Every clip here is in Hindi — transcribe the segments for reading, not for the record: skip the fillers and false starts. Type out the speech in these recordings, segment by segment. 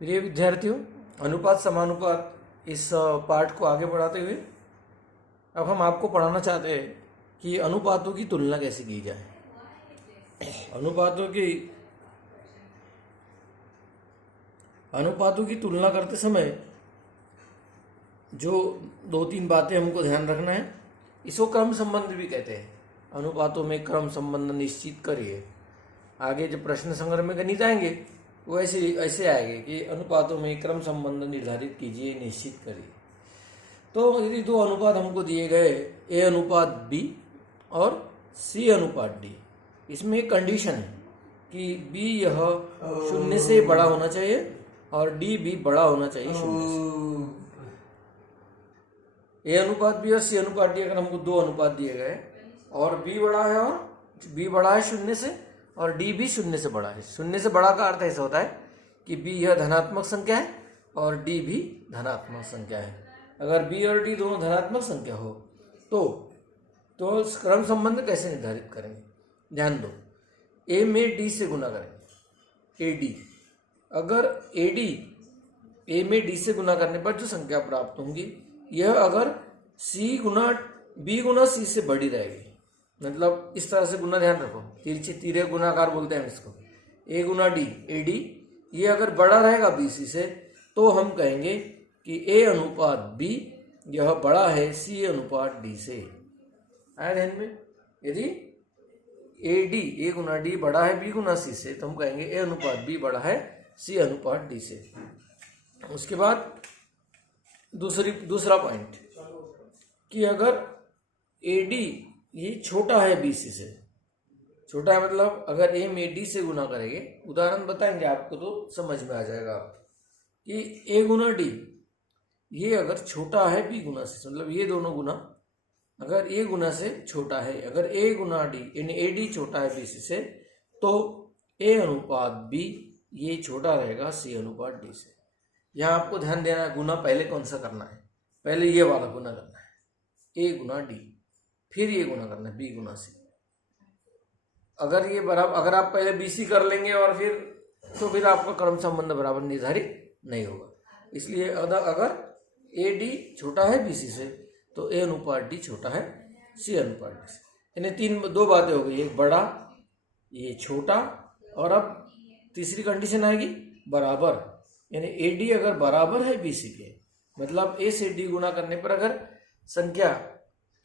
प्रिय विद्यार्थियों, अनुपात समानुपात इस पाठ को आगे बढ़ाते हुए अब हम आपको पढ़ाना चाहते हैं कि अनुपातों की तुलना कैसे की जाए। अनुपातों की तुलना करते समय जो दो तीन बातें हमको ध्यान रखना है, इसको क्रम संबंध भी कहते हैं। अनुपातों में क्रम संबंध निश्चित करिए। आगे जब प्रश्न संग्रह में गणित आएंगे वो ऐसे आएंगे कि अनुपातों में क्रम संबंध निर्धारित कीजिए, निश्चित करिए। तो यदि दो अनुपात हमको दिए गए, ए अनुपात बी और सी अनुपात डी, इसमें एक कंडीशन है कि बी यह शून्य से बड़ा होना चाहिए और डी भी बड़ा होना चाहिए शून्य से। ए अनुपात बी और सी अनुपात डी, अगर हमको दो अनुपात दिए गए और बी बड़ा है शून्य से और डी भी शून्य से बड़ा है। शून्य से बड़ा का अर्थ ऐसा होता है कि बी यह धनात्मक संख्या है और डी भी धनात्मक संख्या है। अगर बी और डी दोनों धनात्मक संख्या हो तो क्रम संबंध कैसे निर्धारित करेंगे? ध्यान दो, ए में डी से गुना करेंगे, ए डी। अगर ए डी ए में डी से गुना करने पर जो संख्या प्राप्त होंगी यह अगर सी गुना बी गुना सी से बड़ी रहेगी, मतलब इस तरह से गुना, ध्यान रखो, तिरछे गुणाकार बोलते हैं इसको, ए गुना डी, ए डी, ये अगर बड़ा रहेगा बी सी से तो हम कहेंगे कि ए अनुपात बी यह बड़ा है सी अनुपात डी से। आया ध्यान में? यदि A D, A Guna D बड़ा है बी गुना सी से तो हम कहेंगे ए अनुपात बी बड़ा है सी अनुपात डी से। उसके बाद दूसरा पॉइंट कि अगर ए डी ये छोटा है बी सी से, छोटा है मतलब अगर ए में डी से गुना करेंगे, उदाहरण बताएंगे आपको तो समझ में आ जाएगा कि ए गुना डी ये अगर छोटा है बी गुना से, मतलब ये दोनों गुना अगर ए गुना से छोटा है, अगर ए गुना डी यानी ए डी छोटा है बी सी से तो ए अनुपात बी ये छोटा रहेगा सी अनुपात डी से। यहाँ आपको ध्यान देना है, गुना पहले कौन सा करना है? पहले ये वाला गुना करना है, ए गुना डी, फिर ये गुना करना है बी गुना सी। अगर ये बराबर, अगर आप पहले बी सी कर लेंगे और फिर आपका क्रम संबंध बराबर निर्धारित नहीं होगा। इसलिए अगर ए डी छोटा है बी सी से तो ए अनुपात डी छोटा है सी अनुपात डी से। यानी दो बातें हो गई, एक बड़ा, ये छोटा, और अब तीसरी कंडीशन आएगी बराबर। यानी ए डी अगर बराबर है बी सी के, मतलब ए से डी गुना करने पर अगर संख्या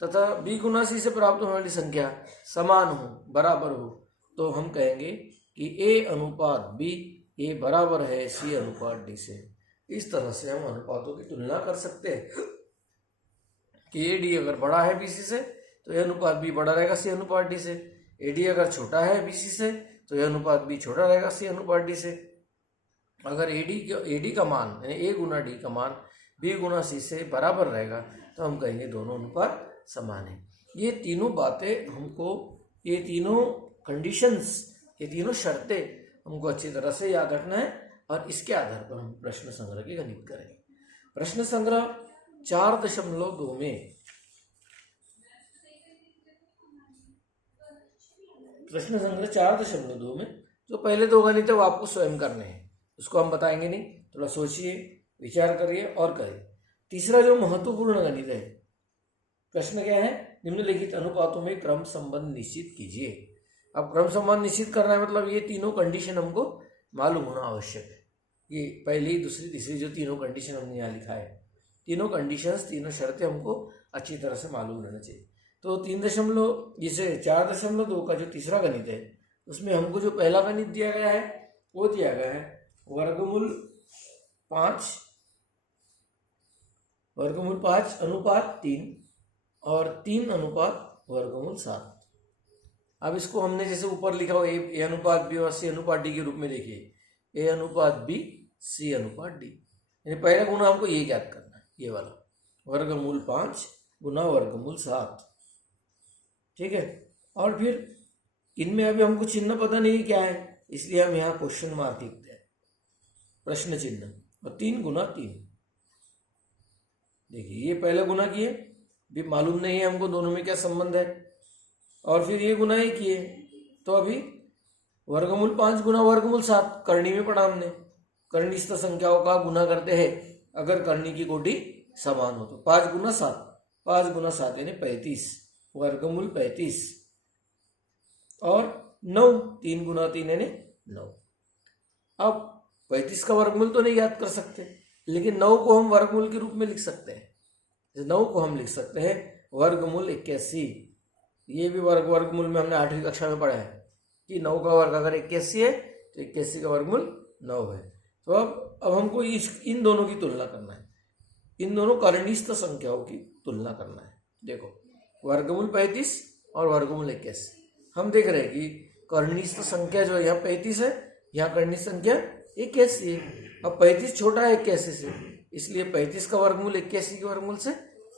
तथा बी गुना सी से प्राप्त होने वाली संख्या समान हो, बराबर हो, तो हम कहेंगे कि ए अनुपात बी ये बराबर है सी अनुपात डी से। इस तरह से हम अनुपातों की तुलना कर सकते हैं कि ए डी अगर बड़ा है बी सी से तो ए अनुपात बी बड़ा रहेगा सी अनुपात डी से। ए डी अगर छोटा है बी सी से तो ए अनुपात बी छोटा रहेगा सी अनुपात डी से। अगर ए डी का मान यानी ए गुना डी का मान बी गुना सी से बराबर रहेगा तो हम कहेंगे दोनों अनुपात समान है। ये तीनों बातें हमको, ये तीनों कंडीशंस, ये तीनों शर्तें हमको अच्छी तरह से याद रखना है और इसके आधार पर हम प्रश्न संग्रह की गणित करेंगे। प्रश्न संग्रह 4.2 में, प्रश्न संग्रह 4.2 में जो पहले दो गणित है वो आपको स्वयं करने हैं, उसको हम बताएंगे नहीं, थोड़ा सोचिए, विचार करिए और करिए। तीसरा जो महत्वपूर्ण गणित है, प्रश्न क्या है? निम्नलिखित अनुपातों में क्रम संबंध निश्चित कीजिए। अब क्रम संबंध निश्चित करना है मतलब ये तीनों कंडीशन हमको मालूम होना आवश्यक है। ये पहली, दूसरी, तीसरी जो तीनों कंडीशन हमने यहाँ लिखा है, तीनों कंडीशंस, तीनों शर्तें हमको अच्छी तरह से मालूम रहना चाहिए। तो 4.2 का जो तीसरा गणित है उसमें हमको जो पहला गणित दिया गया है वो दिया गया है वर्गमूल 5 अनुपात 3 और 3 अनुपात वर्गमूल 7। अब इसको हमने जैसे ऊपर लिखा हो ए अनुपात बी और सी अनुपात डी के रूप में देखिए, ए अनुपात बी सी अनुपात डी। यानी पहला गुना हमको ये ज्ञात करना है, ये वाला वर्गमूल 5 गुना वर्गमूल 7, ठीक है। और फिर इनमें अभी हमको चिन्ह पता नहीं क्या है, इसलिए हम यहाँ क्वेश्चन मार्क लिखते हैं, प्रश्न चिन्ह, और 3 गुना 3। देखिए ये पहला गुना किए, भी मालूम नहीं है हमको दोनों में क्या संबंध है, और फिर ये गुना ही किए तो अभी वर्गमूल 5 गुना वर्गमूल 7 करनी में पढ़ा हमने, करणीस्थ संख्याओं का गुना करते हैं अगर करनी की कोटि समान हो तो। 5 गुना 7, 5 गुना 7 यानी 35, वर्गमूल 35, और 9, 3 गुना 3 यानी 9। अब 35 का वर्गमूल तो नहीं याद कर सकते, लेकिन 9 को हम वर्गमूल के रूप में लिख सकते हैं। 9 को हम लिख सकते हैं वर्गमूल 81। ये भी वर्गमूल में हमने 8वीं कक्षा में पढ़ा है कि 9 का वर्ग अगर 81 है तो 81 का वर्गमूल 9 है। तो अब हमको इन दोनों की तुलना करना है, इन दोनों करणीस्थ संख्याओं की तुलना करना है। देखो, वर्गमूल 35 और वर्गमूल 81। हम देख रहे हैं कि करणीस्थ संख्या जो है यहाँ 35 है, यहाँ करणीस्थ संख्या 81 है। अब 35 छोटा है 81 से, इसलिए 35 का वर्गमूल 81 के वर्गमूल से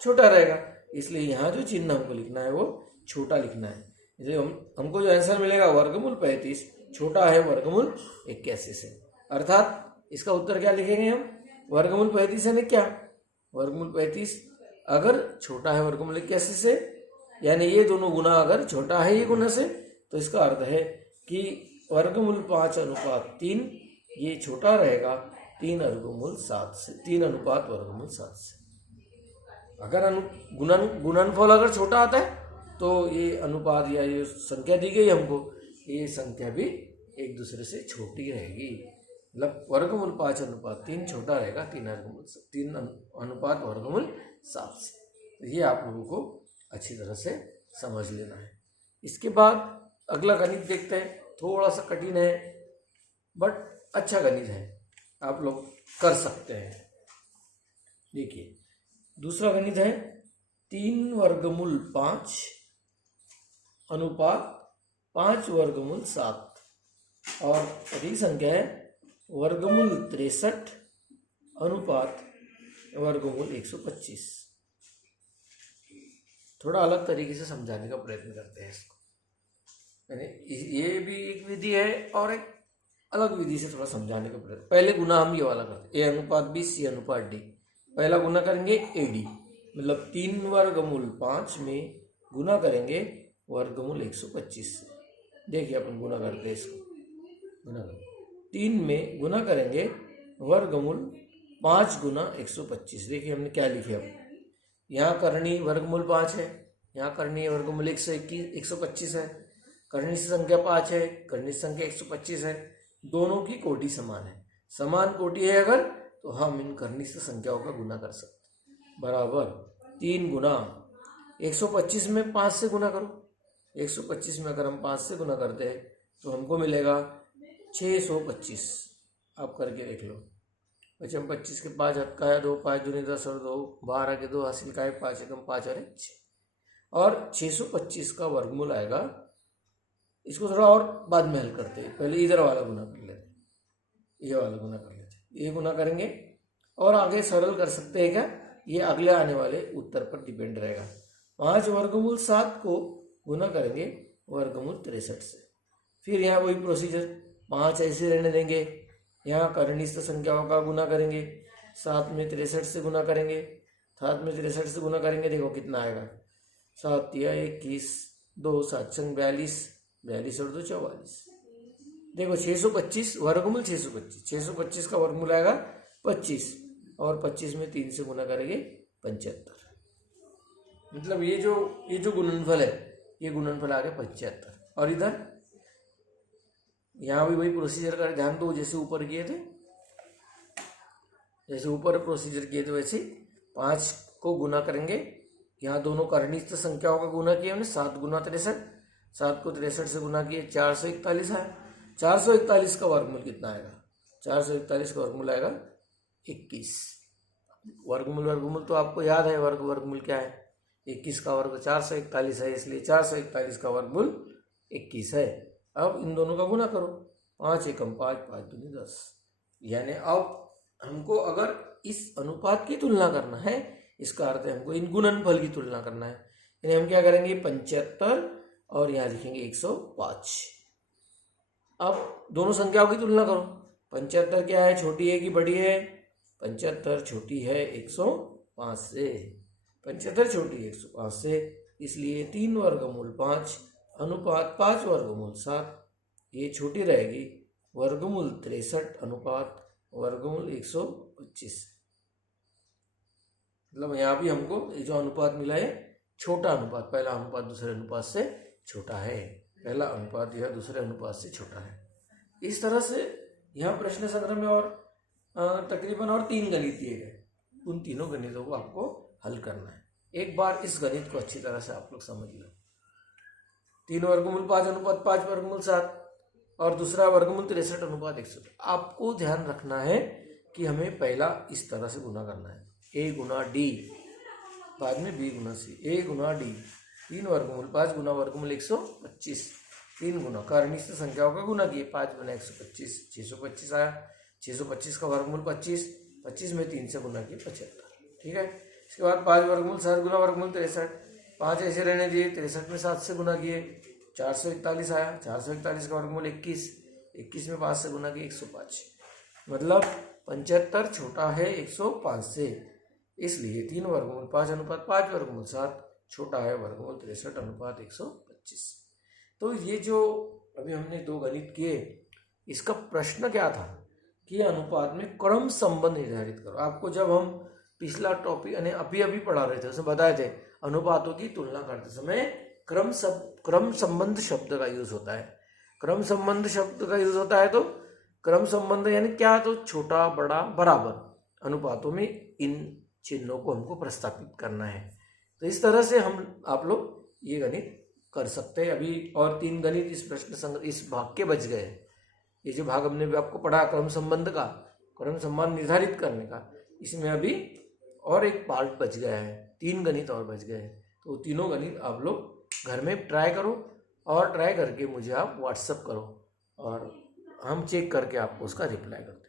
छोटा रहेगा, इसलिए यहाँ जो चिन्ह हमको लिखना है वो छोटा लिखना है। इसलिए हमको जो आंसर मिलेगा वर्गमूल 35 छोटा है वर्गमूल 81 से। अर्थात इसका उत्तर क्या लिखेंगे हम, वर्गमूल 35 यानी क्या, वर्गमूल 35 अगर छोटा है वर्गमूल 81 से, यानी ये दोनों गुना अगर छोटा है ये गुना से, तो इसका अर्थ है कि वर्गमूल 5:3 ये छोटा रहेगा 3 वर्गमूल 7 से, 3 अनुपात वर्गमूल 7 से। अगर गुणनफल अगर छोटा आता है तो ये अनुपात या ये संख्या दी गई हमको, ये संख्या भी एक दूसरे से छोटी रहेगी। मतलब वर्गमूल 5:3 छोटा रहेगा 3 अनुपात वर्गमूल 7 से। ये आप लोगों को अच्छी तरह से समझ लेना है। इसके बाद अगला गणित देखते हैं, थोड़ा सा कठिन है बट अच्छा गणित है, आप लोग कर सकते हैं। देखिए, दूसरा गणित है 3 वर्गमूल 5 अनुपात 5 वर्गमूल 7, और अगली संख्या है वर्गमूल 63 अनुपात वर्गमूल 125। थोड़ा अलग तरीके से समझाने का प्रयत्न करते हैं इसको, यानी ये भी एक विधि है और एक अलग विधि से थोड़ा समझाने का प्रयत्न। पहले गुना हम ये वाला करते हैं, A/B C/D। पहला गुना करेंगे AD, मतलब 3 वर्गमूल 5 में गुना करेंगे वर्गमूल 125 से। देखिए अपन गुना करते हैं इसको, गुना 3 में गुना करेंगे वर्गमूल 5 गुना 125। देखिए हमने क्या लिखे, अब यहाँ करनी वर्गमूल 5 है, यहाँ करनी वर्गमूल 125 है, करनी संख्या 5 है, करनी संख्या 125 है, दोनों की कोटि समान है। समान कोटि है अगर तो हम इन कर्निष्ठ संख्याओं का गुना कर सकते। बराबर 3 गुना 125 में 5 से गुना करो, 125 में अगर हम 5 से गुना करते हैं तो हमको मिलेगा 625। आप करके देख लो। 25 के 5 हद का है 2, 5 दूनी 10 और 2 12 के 2 हासिल का है 5 एकम 5 और 6, और 625 का वर्गमूल आएगा। इसको थोड़ा और बाद में हल करते हैं, पहले इधर वाला गुना कर लेते, ये वाला गुना कर लेते, ये गुना करेंगे और आगे सरल कर सकते हैं क्या, ये अगले आने वाले उत्तर पर डिपेंड रहेगा। 5 वर्गमूल 7 को गुना करेंगे वर्गमूल 63 से। फिर यहाँ वही प्रोसीजर, 5 ऐसे रहने देंगे, यहाँ कर्निष्ठ संख्याओं का गुना करेंगे, 7 में 63 से गुना करेंगे, 7 में 63 से गुना करेंगे, देखो कितना आएगा, 7 या 21, 2 7 संग 42, 42 और 2 44। देखो 625 वर्गमूल 625 का वर्गमूल आएगा 25, और 25 में 3 से गुना करेंगे 75। मतलब ये जो गुणनफल है, ये गुणनफल आ गया 75। और इधर यहाँ भी वही प्रोसीजर का ध्यान दो, जैसे ऊपर किए थे, जैसे ऊपर प्रोसीजर किए थे वैसे 5 को गुना करेंगे। यहाँ दोनों कर्निष्ठ संख्याओं का गुना किया हमने, 7 गुना 63, 7 को 63 से गुना किए 441 आया। 441 का वर्गमूल कितना आएगा, 441 का वर्गमूल आएगा 21। वर्गमूल तो आपको याद है, वर्गमूल क्या है, 21 का वर्ग 441 है, इसलिए 441 का वर्गमूल 21 है। अब इन दोनों का गुना करो, 5 एकम 5, 5 दूनी 10। यानी अब हमको अगर इस अनुपात की तुलना करना है, इसका अर्थ है हमको इन गुणनफल की तुलना करना है। यानी हम क्या करेंगे, 75 और यहाँ लिखेंगे 105। अब दोनों संख्याओं की तुलना करो, 75 क्या है, छोटी है कि बड़ी है, 75 छोटी है 105 से, 75 छोटी है 105 से, इसलिए 3 वर्गमूल 5 अनुपात 5 वर्गमूल 7 ये छोटी रहेगी वर्गमूल 63 अनुपात वर्गमूल 125। मतलब यहाँ भी हमको ये जो अनुपात मिला है छोटा अनुपात, पहला अनुपात दूसरे अनुपात से छोटा है, पहला अनुपात यह दूसरे अनुपात से छोटा है। इस तरह से यह प्रश्न संग्रह में और तकरीबन और 3 गणित दिए गए, उन तीनों गणितों को आपको हल करना है। एक बार इस गणित को अच्छी तरह से आप लोग समझ लो। 3 वर्गमूल 5 अनुपात 5 वर्गमूल 7 और दूसरा वर्गमूल 63 अनुपात 100। आपको ध्यान रखना है कि हमें पहला इस तरह से गुना करना है, a गुना d, बाद में b Guna c, a Guna d, 3 वर्गमूल 5 गुना वर्गमूल 125, 3 गुना कारणीय संख्याओं का गुना किए, 5 गुना 125 625 आया, 625 का वर्गमूल 25, 25 में 3 से गुना किए 75। ठीक है, इसके बाद 5 वर्गमूल 7 गुना वर्गमूल 63, 5 ऐसे रहने दिए, 63 में 7 से गुना किए 441 आया, 441 का वर्गमूल 21, 21 में 5 से गुना किए 105। मतलब 75 छोटा है 105 से, इसलिए 3 वर्गमूल 5 अनुपात 5 वर्गमूल 7 छोटा है वर्गमूल 63 अनुपात 125। तो ये जो अभी हमने 2 गणित किए, इसका प्रश्न क्या था कि अनुपात में क्रम संबंध निर्धारित करो। आपको जब हम पिछला टॉपिक यानी अभी पढ़ा रहे थे उसमें बताए थे अनुपातों की तुलना करते समय क्रम संबंध शब्द का यूज होता है। क्रम संबंध शब्द का यूज होता है तो क्रम संबंध यानी क्या, तो छोटा बड़ा बराबर अनुपातों में इन चिन्हों को हमको प्रस्तापित करना है। तो इस तरह से हम आप लोग ये गणित कर सकते हैं। अभी और 3 गणित इस प्रश्न संग्रह इस भाग के बच गए। ये जो भाग हमने भी आपको पढ़ा क्रम संबंध का, क्रम संबंध निर्धारित करने का, इसमें अभी और एक पार्ट बच गया है, 3 गणित और बच गए हैं। तो तीनों गणित आप लोग घर में ट्राई करो और ट्राई करके मुझे आप व्हाट्सअप करो और हम चेक करके आपको उसका रिप्लाई करते हैं।